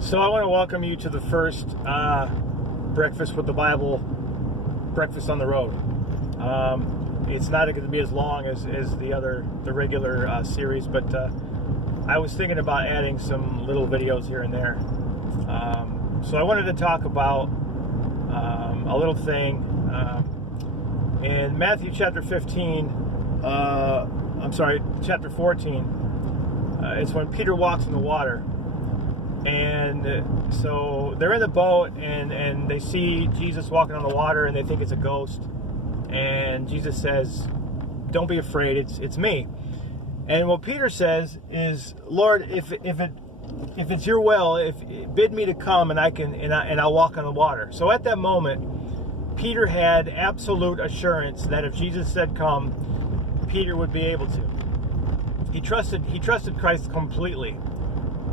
So I want to welcome you to the first Breakfast with the Bible, Breakfast on the Road. It's not going to be as long as the regular series, but I was thinking about adding some little videos here and there. So I wanted to talk about a little thing in Matthew chapter 15. Chapter 14. It's when Peter walks in the water. And so they're in the boat and they see Jesus walking on the water and they think it's a ghost. And Jesus says, "Don't be afraid, it's me." And what Peter says is, "Lord, if it's your will, bid me to come and I'll walk on the water." So at that moment, Peter had absolute assurance that if Jesus said come, Peter would be able to. He trusted Christ completely.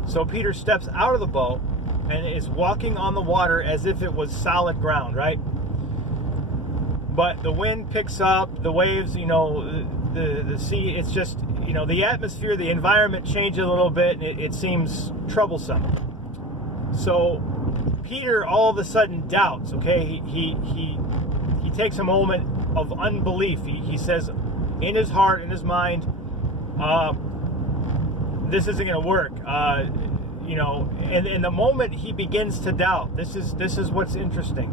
So Peter steps out of the boat and is walking on the water as if it was solid ground, right? But the wind picks up, the waves, the sea, it's just, the atmosphere, the environment changes a little bit, and it seems troublesome. So Peter all of a sudden doubts, okay? He takes a moment of unbelief. He says in his heart, in his mind, this isn't going to work, and the moment he begins to doubt, this is what's interesting,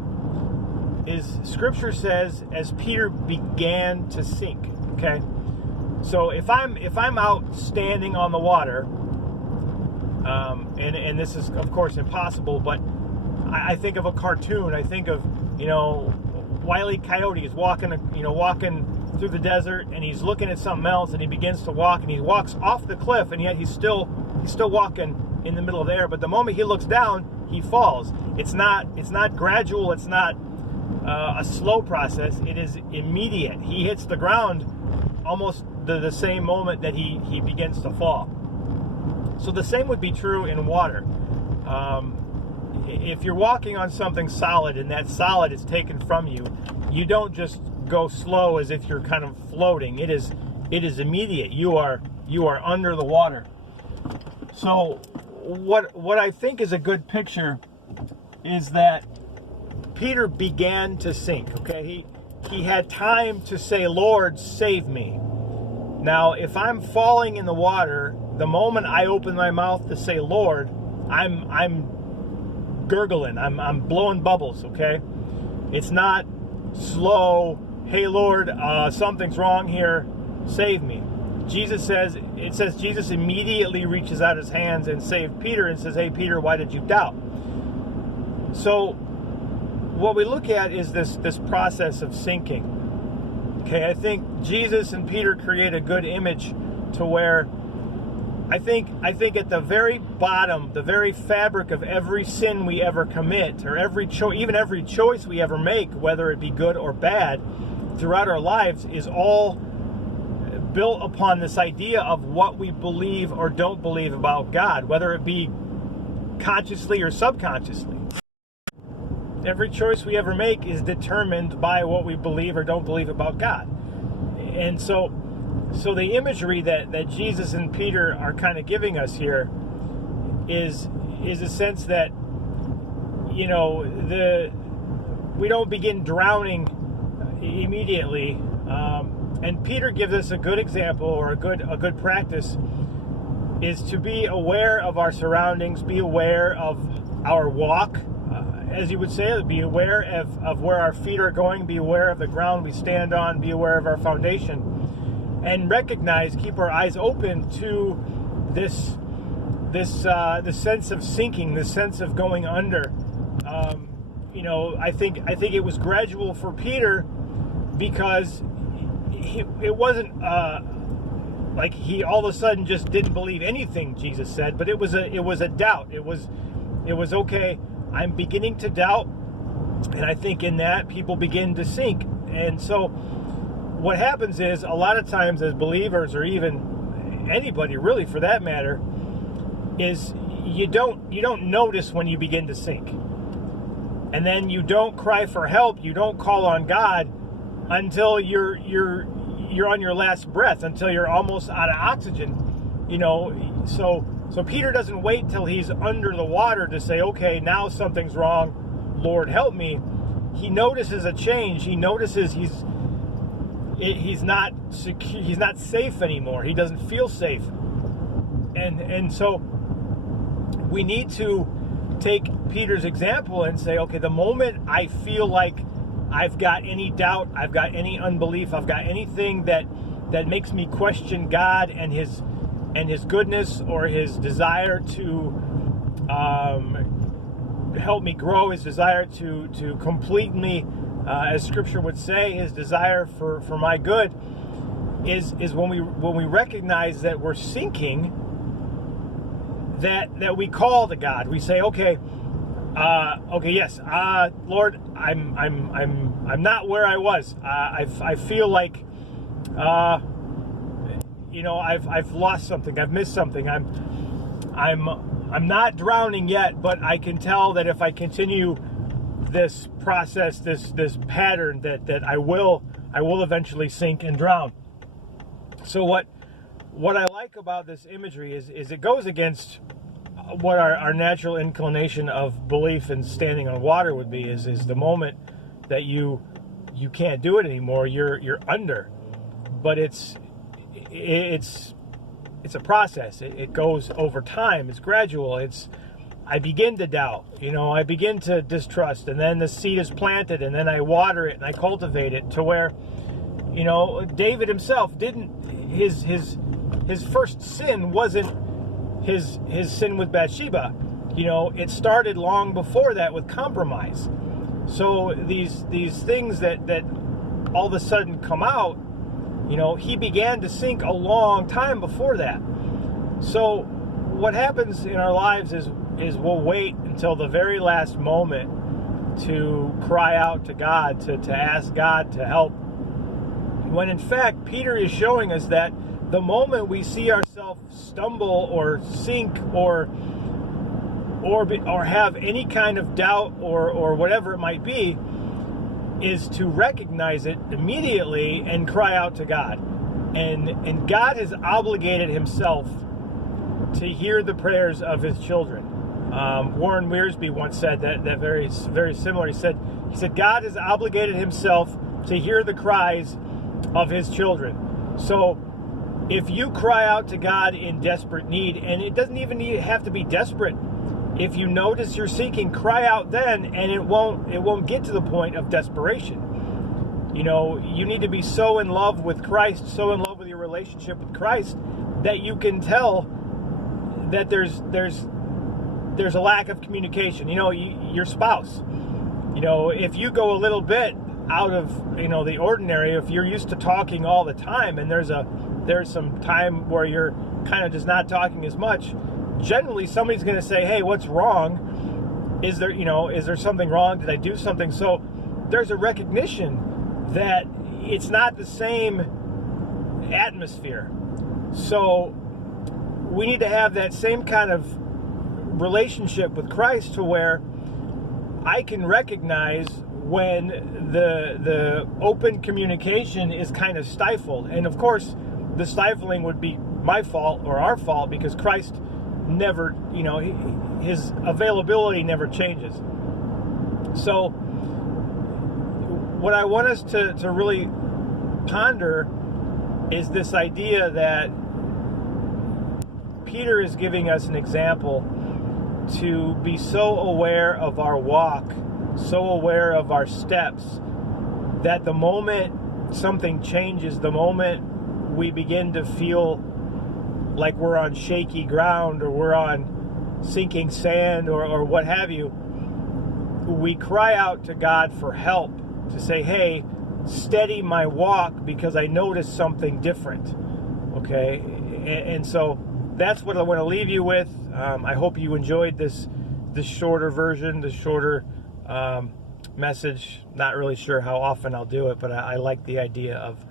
is Scripture says as Peter began to sink. Okay, so if I'm out standing on the water, and this is of course impossible, but I think of a cartoon. I think of Wile E. Coyote is walking through the desert, and he's looking at something else, and he begins to walk, and he walks off the cliff, and yet he's still walking in the middle of the air. But the moment he looks down, he falls. It's not gradual. It's not a slow process. It is immediate. He hits the ground almost the same moment that he begins to fall. So the same would be true in water. If you're walking on something solid and that solid is taken from you, you don't just go slow as if you're kind of floating. It is immediate. You are under the water. So what I think is a good picture is that Peter began to sink. Okay, he had time to say, "Lord, save me." Now, if I'm falling in the water, the moment I open my mouth to say "Lord," I'm gurgling. I'm blowing bubbles. Okay, it's not slow. "Hey Lord, something's wrong here, save me." It says Jesus immediately reaches out his hands and saved Peter and says, "Hey Peter, why did you doubt?" So what we look at is this process of sinking. Okay, I think Jesus and Peter create a good image to where I think at the very bottom, the very fabric of every sin we ever commit, or even every choice we ever make, whether it be good or bad, throughout our lives, is all built upon this idea of what we believe or don't believe about God, whether it be consciously or subconsciously. Every choice we ever make is determined by what we believe or don't believe about God. And so the imagery that Jesus and Peter are kind of giving us here is a sense that we don't begin drowning immediately. And Peter gives us a good example, or a good practice, is to be aware of our surroundings, be aware of our walk, as you would say, be aware of where our feet are going, be aware of the ground we stand on, be aware of our foundation, and keep our eyes open to this sense of sinking, this sense of going under. I think it was gradual for Peter, because it wasn't like he all of a sudden just didn't believe anything Jesus said, but it was a doubt. It was okay, I'm beginning to doubt, and I think in that people begin to sink. And so what happens is, a lot of times as believers, or even anybody really for that matter, is you don't notice when you begin to sink. And then you don't cry for help, you don't call on God until you're on your last breath, until you're almost out of oxygen. So So Peter doesn't wait till he's under the water to say, okay, now something's wrong, Lord, help me. He notices a change. He notices he's not secure, he's not safe anymore. He doesn't feel safe. And so we need to take Peter's example and say, okay, the moment I feel like I've got any doubt, I've got any unbelief, I've got anything that makes me question God and his goodness, or his desire to help me grow, his desire to complete me, as Scripture would say, his desire for my good, is when we recognize that we're sinking, that we call to God. We say, okay, yes, Lord, I'm not where I was. I feel like, I've lost something. I've missed something. I'm not drowning yet, but I can tell that if I continue this process, this pattern, that I will eventually sink and drown. So what I like about this imagery is it goes against what our natural inclination of belief and standing on water would be. Is the moment that you can't do it anymore, you're under. But it's a process. It goes over time. It's gradual. I begin to doubt. I begin to distrust, and then the seed is planted, and then I water it and I cultivate it to where, David himself didn't. His first sin wasn't his sin with Bathsheba. It started long before that with compromise. So these things that all of a sudden come out, he began to sink a long time before that. So what happens in our lives is we'll wait until the very last moment to cry out to God, to ask God to help. When in fact, Peter is showing us that the moment we see ourselves stumble or sink or have any kind of doubt or whatever it might be, is to recognize it immediately and cry out to God. And God has obligated himself to hear the prayers of his children. Warren Wiersbe once said that very, very similar. He said, God has obligated himself to hear the cries of his children. So if you cry out to God in desperate need, and it doesn't even have to be desperate, if you notice you're sinking, cry out then, and it won't get to the point of desperation. You need to be so in love with Christ, so in love with your relationship with Christ, that you can tell that there's a lack of communication. Your spouse, if you go a little bit out of the ordinary, if you're used to talking all the time, and there's some time where you're kind of just not talking as much, generally somebody's going to say, hey, what's wrong? Is there something wrong? Did I do something? So there's a recognition that it's not the same atmosphere. So we need to have that same kind of relationship with Christ, to where I can recognize when the open communication is kind of stifled. And of course, the stifling would be my fault or our fault, because Christ never, his availability never changes. So what I want us to really ponder is this idea that Peter is giving us an example to be so aware of our walk, so aware of our steps, that the moment something changes, the moment we begin to feel like we're on shaky ground, or we're on sinking sand, or what have you, we cry out to God for help, to say, hey, steady my walk, because I noticed something different. Okay? And so that's what I want to leave you with. I hope you enjoyed this shorter version, this shorter message. Not really sure how often I'll do it, but I like the idea of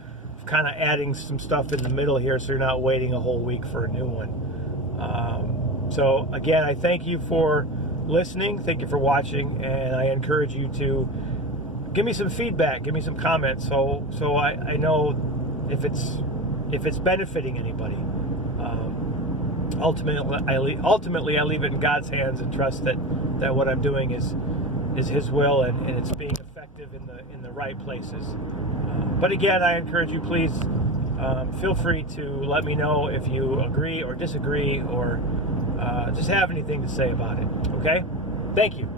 kind of adding some stuff in the middle here, so you're not waiting a whole week for a new one. So again, I thank you for listening, thank you for watching, and I encourage you to give me some feedback, give me some comments, so I know if it's benefiting anybody. ultimately I leave it in God's hands and trust that what I'm doing is His will, and it's being effective in the right places. But again, I encourage you, please feel free to let me know if you agree or disagree, or just have anything to say about it. Okay? Thank you.